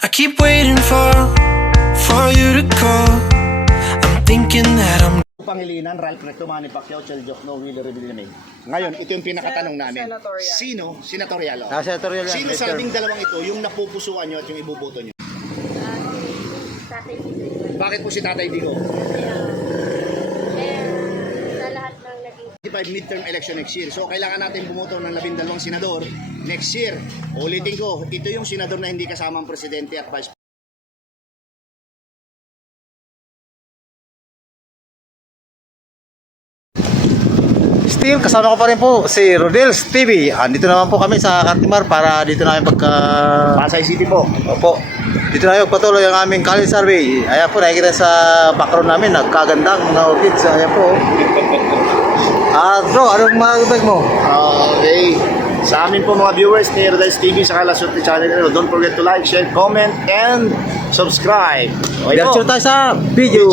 I keep waiting for you to call. I'm thinking that I'm Pangilinan, Ralph Recto, Manny Pacquiao, Chel Jokno, Willie Revillame. Ngayon, ito yung pinakatanong namin. Sino? Senatorial. Oh. Senatorial yan. Sino sa labing dalawang ito yung napupusuan nyo at yung ibuboto nyo? Bakit po si Tatay Digo? Sa lahat ng naging 25 midterm election next year. So, kailangan natin bumoto ng 12 senador next year. Ulitin ko, ito yung senador na hindi kasama ang presidente at vice. Still, kasama ko pa rin po si Rodels TV. Andito naman po kami sa Cartimar para dito namin Pasay City po. Opo. Dito na yung patuloy ang aming college survey. Ayan po, nakikita sa background namin, nagkagandang mga orchids. Ayan po. Bro, anong mga mo? Okay. Sa amin po mga viewers ni Rodels TV sa Kalaswerte Channel, don't forget to like, share, comment, and subscribe. Okay po. Diretso tayo sa video.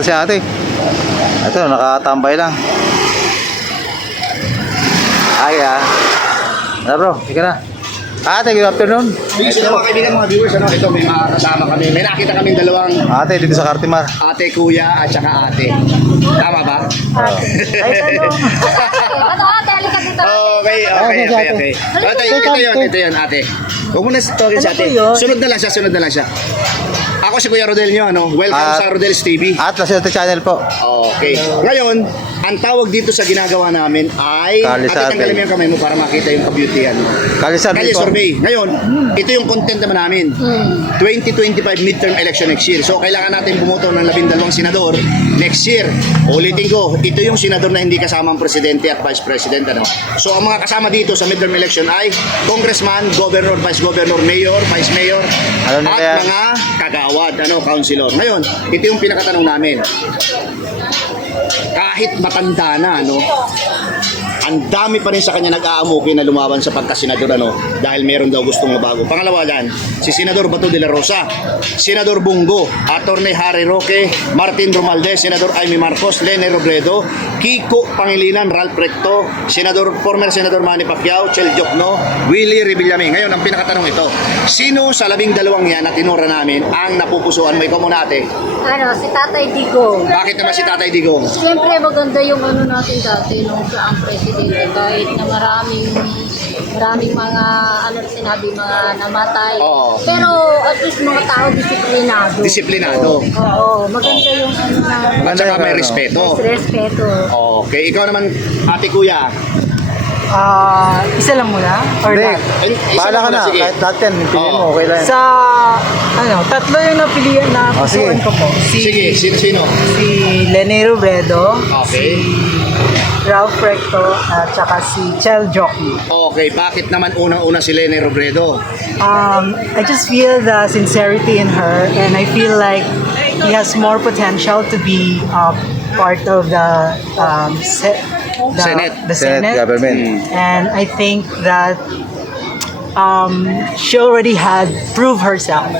Si ate. Ito, nakatambay lang. Ay, Ano bro, ika na. Ate, good afternoon. Ito mga kaibigan, mga viewers, ito may mga kasama kami. May nakita kaming dalawang Ate, dito sa Cartimar. ate, kuya, at saka ate. Tama ba? ano ate, halika dito. Okay. Ito yun, ate. Huwag mo na tawagin sa ate. Sunod na lang siya. Ako si Kuya Rodel nyo, welcome sa Rodel's TV. At Kalaswerte Channel po. Okay. Ngayon, ang tawag dito sa ginagawa namin ay Kali ate, survey. tanggalin mo yung kamay mo para makita yung kabutihan mo. Kali survey Kali po. survey. Ngayon, ito yung content naman namin. 2025 midterm election next year. So, kailangan natin bumoto ng 12 senador next year. Ulitin ko, ito yung senador na hindi kasama ang presidente at vice president. So, ang mga kasama dito sa midterm election ay congressman, governor, vice governor, mayor, vice mayor, Ano na at kaya? mga kagawad, councilor. Ngayon, ito yung pinakatanong namin. Kahit matanda na, ang dami pa rin sa kanya nag-aamuki na lumaban sa pagkasenador, dahil meron daw gustong mabago. Pangalawa yan, si Senador Bato de la Rosa, Senador Bungo, Attorney Harry Roque, Martin Romualdez, Senador Amy Marcos, Lene Robredo, Kiko Pangilinan, Ralph Recto, former Senador Manny Pacquiao, Chel Jokno, Willie Revillame. Ngayon, ang pinakatanong ito, sino sa 12 yan na tinura namin ang napupusuan mo? Ikaw muna, ate. Si Tatay Digo. Bakit naman si Tatay Digo? Siyempre maganda yung natin dati nung siya ang presidente kahit na maraming mga sinabi mga namatay. Oo. Pero at least mga tao disiplinado. Disiplinado. Oo, maganda yung At saka may respeto. respeto. Okay, ikaw naman, ate kuya. Isa lang muna? Or Hindi. lahat? Bahala ka na. Sige. Kahit natin, piliin mo. Oo. Okay lang. yan. Sa, tatlo yung napilihan na pusuan sige. ko po. Sige, sino? Si Lene Robredo, Okay. si Ralph Recto, at saka si Chel Jokno. Okay, bakit naman unang-una si Lene Robredo? I just feel the sincerity in her, and I feel like he has more potential to be part of the Senate. The Senate. government. And I think that she already had proved herself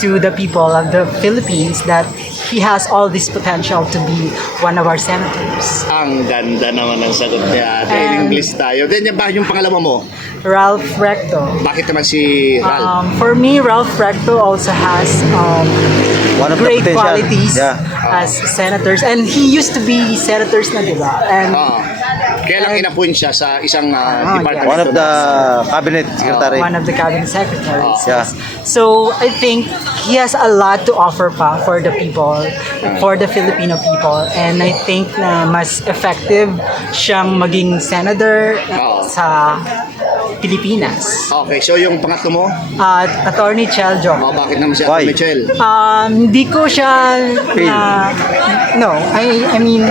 to the people of the Philippines that he has all this potential to be one of our senators. Ang ganda naman ng sagot niya. Ate, And- English tayo. Then yung pangalawa mo, Ralph Recto. bakit naman si Ralph? For me, Ralph Recto also has One of the great potential. qualities Yeah. as senators, and he used to be senators na, diba? And Kaya lang inappoint siya sa isang department. One of the cabinet secretary. one of the cabinet secretaries. Yeah. So I think he has a lot to offer pa for the people, for the Filipino people, and I think na mas effective siyang maging senator sa Pilipinas. Okay, so yung pangatlo mo, At Attorney Chel Jokno. bakit naman si Why? Ate Michelle? Hindi ko siya I mean,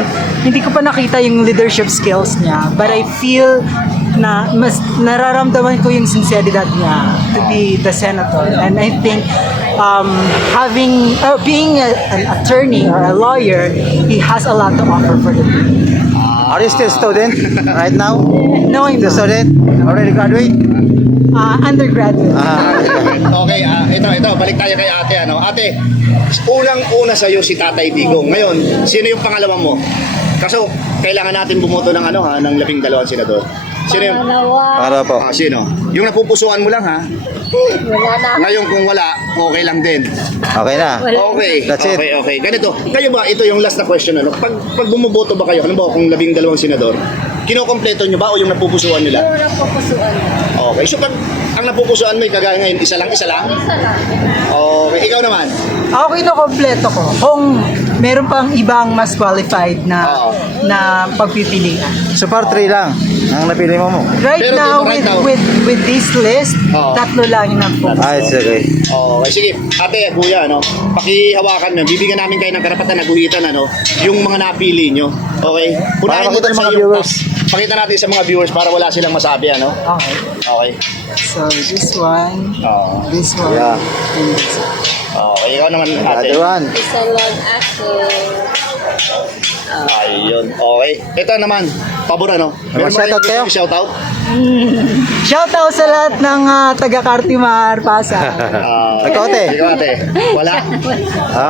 hindi ko pa nakita yung leadership skills niya, but I feel na mas nararamdaman ko yung sinceridad niya to be the senator, and I think being an attorney or a lawyer, he has a lot to offer for the people. Are you still student right now? No, I'm Still not. student? Already graduate? Undergraduate. Okay, ito, balik tayo kay ate. Ate, unang-una sa'yo si Tatay Digong. Ngayon, sino yung pangalawa mo? Kaso, kailangan natin bumoto ng ng 12 senador. Sino yung... Pangalawa, Para po. Sino? Yung napupusuan mo lang ha? wala na. Ngayon kung wala, okay lang din. Okay na. Okay. That's it. Okay. Ganito. Kayo ba, ito yung last na question, ano? Pag bumuboto ba kayo, ano ba kung 12 senador, kinokompleto nyo ba o yung napupusuan nyo lang? Wala po pusuan. Okay. So pag ang napupusuan mo, kagaya ngayon, isa lang? Isa lang. Okay. Ikaw naman? Ako kinukompleto ko. Kung meron pang ibang mas qualified Oo. na pagpipilian. So far 3 lang ang napili mo. Right Pero now, dito, right now. with this list, Oo. 3 lang yung nag-focus. Ay, sige. Okay, sige. Ate, kuya, ano? Pakihawakan nyo. Bibigyan namin kayo ng karapatan na guhitan, ano? Yung mga napili nyo. Okay? Para makita ng mga yung viewers. Pakita natin sa mga viewers para wala silang masabi, ano? Okay. Okay. So, this one, Oo. this one, Yeah. and this one. Okay, ikaw naman, ate. Other one. Isa lang ako. Ayun. Okay. Ito naman, pabor, ano? Meron ba shoutout kayo? kayong shoutout? Shoutout sa lahat ng taga-Cartimar, Pasay. Ikaw, ate. Ikaw, ate. Wala?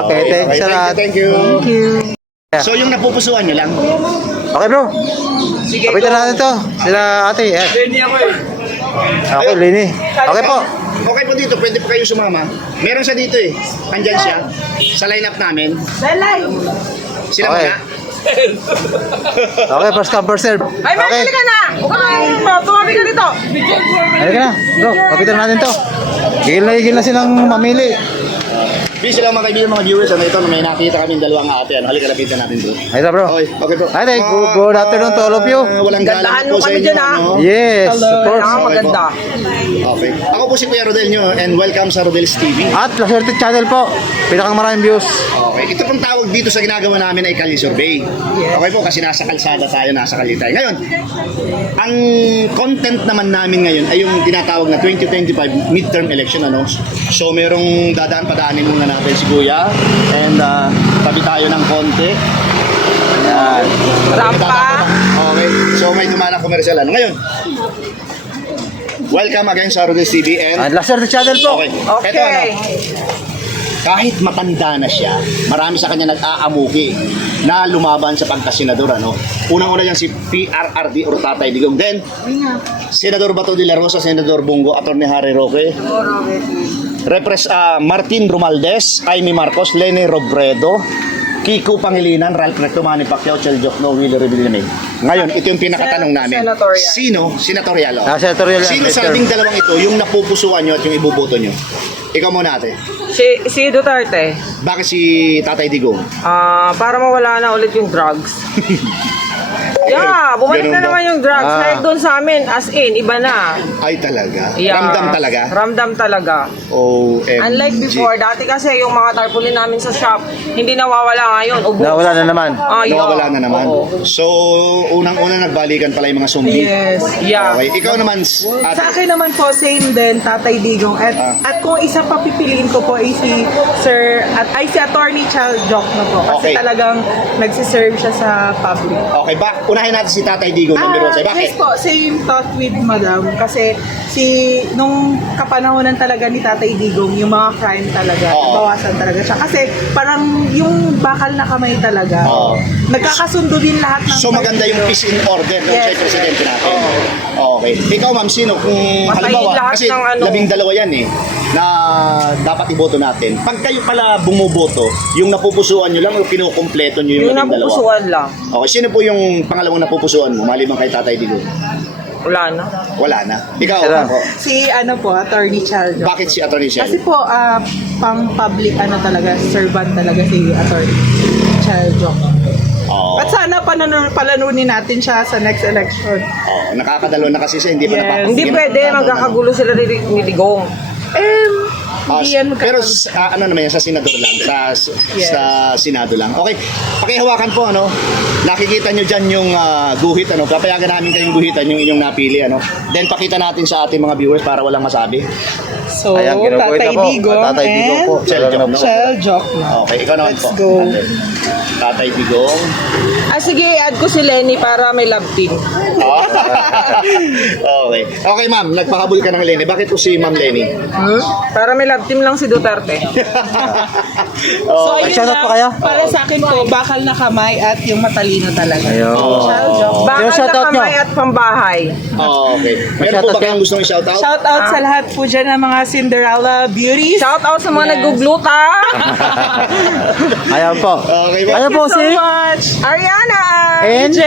Okay, thanks sa lahat. Thank you. Thank you. So, yung napupusuan nyo lang? Okay, bro. Kapitan natin to. Sila ate. Lenny ako eh. Okay, Lenny. Okay po. Okay po dito, pwede po kayo sumama. Meron siya dito eh. Andyan siya. Sa lineup namin. Sila Okay. muna. Okay, first come, first serve. Ay, Okay. Mike, ka na! Huwag kang tumabi ka dito! Halika na, bro. Kapitan natin to. Higil na silang mamili. Busy lang mga kaibigan, mga viewers. Ano ito, may nakita kami dalawang ate. Ano, halika lapitan natin bro. Ay, bro. Okay po. Hi, good afternoon to all of you. Walang galang Gandahan po mo sa kami inyo. dyan, ah. ano. Yes, of course. Kailangan maganda. Okay. Ako po si Kuya Rodel nyo and welcome sa Rodel's TV. At La Suerte Channel po. Pinakang maraming views. Okay. Ito pong tawag dito sa ginagawa namin ay Kali Survey. Okay po, kasi nasa kalsada tayo, nasa Kali tayo. Ngayon, ang content naman namin ngayon ay yung tinatawag na 2025 midterm election. Ano? So, merong padaanin muna natin si Kuya. And tabi tayo ng konti. Ayan. Rampa. Okay. So, may dumalang komersyal. Ano? Ngayon, welcome again sa Rodel's TV and At La Suerte Channel po. okay. Okay. Ito, ano, kahit matanda na siya, marami sa kanya nag-aamuki na lumaban sa pagkasenador. Ano? Unang-una yan si PRRD or Tatay Digong. Then, Senador Bato de la Rosa, Senador Bungo, Atty. Harry Roque, Martin Romualdez, Amy Marcos, Leni Robredo, Kiko Pangilinan, Ralph Recto, Manny Pacquiao, Chel Jokno, Willie Revillame. Ngayon, ito yung pinakatanong namin. Senatorial. Sino? Senatorial. Oh. Senatorial yan, Sino sa Mr. labing dalawang ito yung napupusuan nyo at yung ibuboto nyo? Ikaw muna ate. Si Duterte, Bakit si Tatay Digong? para mawala na ulit yung drugs. Yeah, bumalik Ganun na ba? naman yung drugs. Ah. Kahit doon sa amin, as in, iba na. Ay talaga? Yeah. Ramdam talaga? Ramdam talaga. OMG. Unlike before, dati kasi yung mga tarpaulin namin sa shop, hindi nawawala ngayon. Ubus. Nawala na naman. Yeah. Nawawala na naman. Oo. So, unang-una nagbalikan pala yung mga zombie. Yes. Yeah. Okay. Ikaw naman, Sa ate. akin naman po, same din, Tatay Digong. At kung isa pa pipiliin ko po ay si si Attorney Chel Jokno po. Okay. Kasi talagang nagsiserve siya sa public. Okay, unahin natin si Tatay Digong, number 1. Bakit? Yes po, same thought with Madam. Kasi nung kapanahonan talaga ni Tatay Digong, yung mga crime talaga, Oo. bawasan talaga siya. Kasi parang yung bakal na kamay talaga, Oo. nagkakasundo din lahat ng So maganda yung peace in order ng Yes. siya presidente natin. Okay. Ikaw ma'am, sino? Kung Patayin halimbawa, lahat kasi ng ano. 12 yan eh, na dapat iboto natin. Pag kayo pala bumuboto, yung napupusuan nyo lang o kinukumpleto nyo yung Yung 12? napupusuan lang. Okay, sino po yung pangalawang napupusuan mo, maliban kay Tatay Digong? Wala na. Wala na. Ikaw, Sila. ako. Si Attorney Chel Jokno. Bakit si Atty. Shell? Kasi po, pang public talaga, servant talaga si Attorney Chel Jokno. Oo. At sana palanunin natin siya sa next election. Oo, nakakadalo na kasi siya, hindi pa Yes. napapagin. Hindi pwede, magkakagulo sila ni Digong. Hindi yan pero magkakagulo. ano naman yan, sa senador lang, Yes. sa senado lang. Okay, pakihawakan po, ano, nakikita nyo dyan yung guhit, ano, papayagan namin kayong guhitan yung inyong napili, ano. Then pakita natin sa ating mga viewers para walang masabi. So, Ayan, kinukuha Tatay na po. Digong Tatay Digong po. and Chel Jokno. Chel Jokno. Okay, ikaw naman Let's po. go. Tatay Digong. Sige, add ko si Lenny para may love team. Okay. Okay, ma'am, nagpahabol ka ng Lenny. Bakit po si Ma'am Lenny? Para may love red team lang si Duterte. So, ayun shoutout lang. po kayo. Para sa akin po, bakal na kamay at yung matalino talaga. Ayun. Bakal na shoutout nyo? kamay at pambahay. Okay. Meron po ba kayong gustong i-shoutout? Shout out sa lahat po dyan ng mga Cinderella beauties. Shout out sa mga Yes. nagugluta. Ayan po. Okay po. Ayan po Thank you si so much. Ariana! And AJ.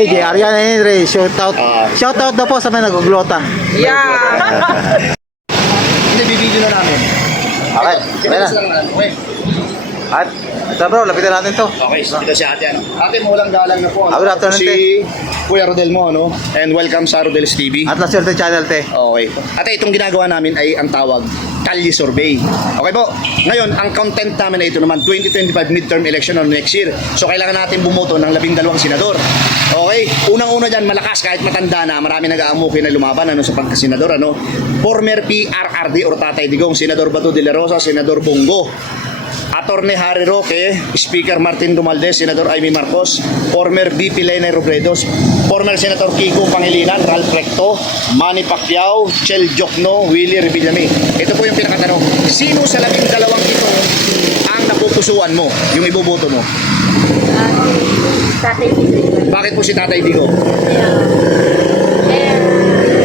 AJ, Ariana and Ray. Shoutout. Shoutout daw po sa mga naguglota. Yeah! Hindi, bibidyo na namin. Okay. Ayan na. Okay. At ito bro, lapitan natin to. Okay, dito si ate. Ate, maulang galang na po. Good afternoon, Si Kuya Rodel mo, ano? And welcome sa Rodel's TV. At La Suerte Channel, te. Okay. Ate, itong ginagawa namin ay ang tawag Kalye Survey. Okay po. Ngayon, ang content namin ay ito naman 2025 midterm election on next year. So, kailangan natin bumoto ng 12 senador. Okay? Unang-una dyan, malakas kahit matanda na, marami nag-aamukin na lumaban ano, sa pagkasenador. Ano? Former PRRD or Tatay Digong, Senador Bato de la Rosa, Senador Bongo, Attorney Harry Roque, Speaker Martin Romualdez, Senador Amy Marcos, former VP Lene Robredos, former Senator Kiko Pangilinan, Ralph Recto, Manny Pacquiao, Chel Jokno, Willie Revillame. Ito po yung pinakatanong. Sino sa 12 ito ang napupusuan mo, yung iboboto mo? Tatay Digong. Bakit po si Tatay Digo?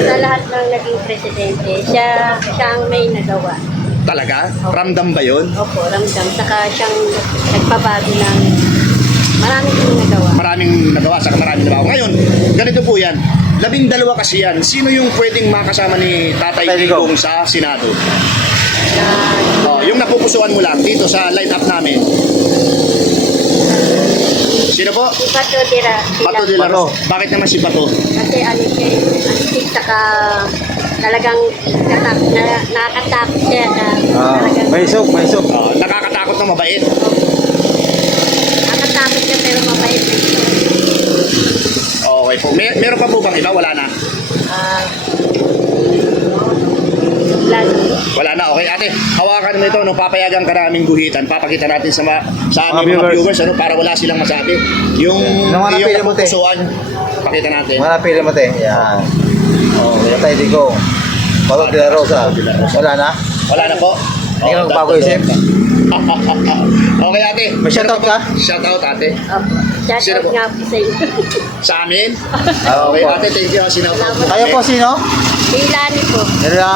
Sa lahat ng naging presidente, siya ang may nagawa. Talaga? Ramdam ba yun? Opo, ramdam. Saka siyang nagpabago ng maraming nagawa. Maraming nagawa, saka maraming nagawa. Ngayon, ganito po yan. 12 kasi yan. Sino yung pwedeng makasama ni Tatay Digong sa Senado? Oh, yung napupusuan mo lang dito sa line-up namin. Sino po? Si Bato Dira. Bato de la Rosa. Bakit naman si Bato? Kasi ano siya, antik, saka talagang nakakatakot siya na talagang May isog, may isog. Nakakatakot na mabait. nakakatakot siya pero mabait na siya. Okay po. Meron pa po bang iba? Wala na. Lalo. Wala na. Okay, ate. Hawakan mo ito. No, papayagan ka naming guhitan. Papakita natin sa aming mga viewers ano, para wala silang masabi. Yung Nung hanapin iyong mo, te. napupusuan, pakita natin. Mga napili mo, te. Yan. Oh, Tatay Digong. Bato de la Rosa. Wala na? Wala na po. Hindi ka magbago isip? Okay, ate. May shoutout ka? Shoutout, ate. Opo. Sino Shout po? out nga po sa inyo. Sa amin? Oo Okay, po. ate. Thank you. Salamat. Kayo po sino? Milani po.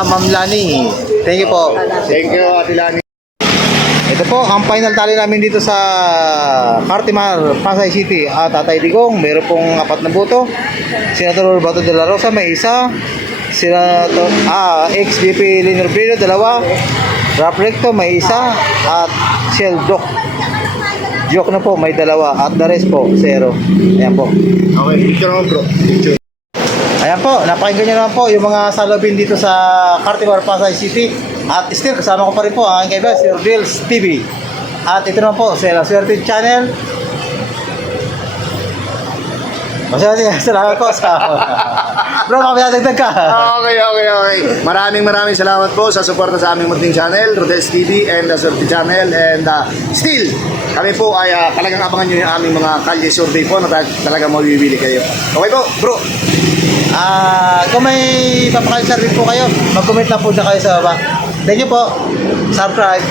Ma'am Lani. Thank you po. Thank you, ate Lani. Ito po, ang final tally namin dito sa Cartimar, Pasay City. Tatay Digong, meron pong 4 na boto. Senator Bato de la Rosa, may isa. Senator, ex-VP Lene Robredo, 2. Ralph Recto, may isa. At Shell Joke na po, may 2. At the rest po, 0. Ayan po. Okay, picture naman bro. Picture. Ayan po, napakinggan nyo naman po yung mga salubin dito sa Cartimar, Pasay City. At still, kasama ko pa rin po ang aking kaibigan, si Rodel's TV. At ito naman po, sa La Suerte Channel. Masyadong salamat po sa... Bro, makapiyatagdag ka. Okay. Maraming salamat po sa suporta sa aming munting channel, Rodel's TV and La Suerte Channel. And still, kami po ay talagang abangan nyo yung aming mga kalye survey po na talagang mabibili kayo. Okay po, bro. Kung may papakalisarin po kayo, mag-comment lang po dyan kayo sa baba. Thank you po. Subscribe.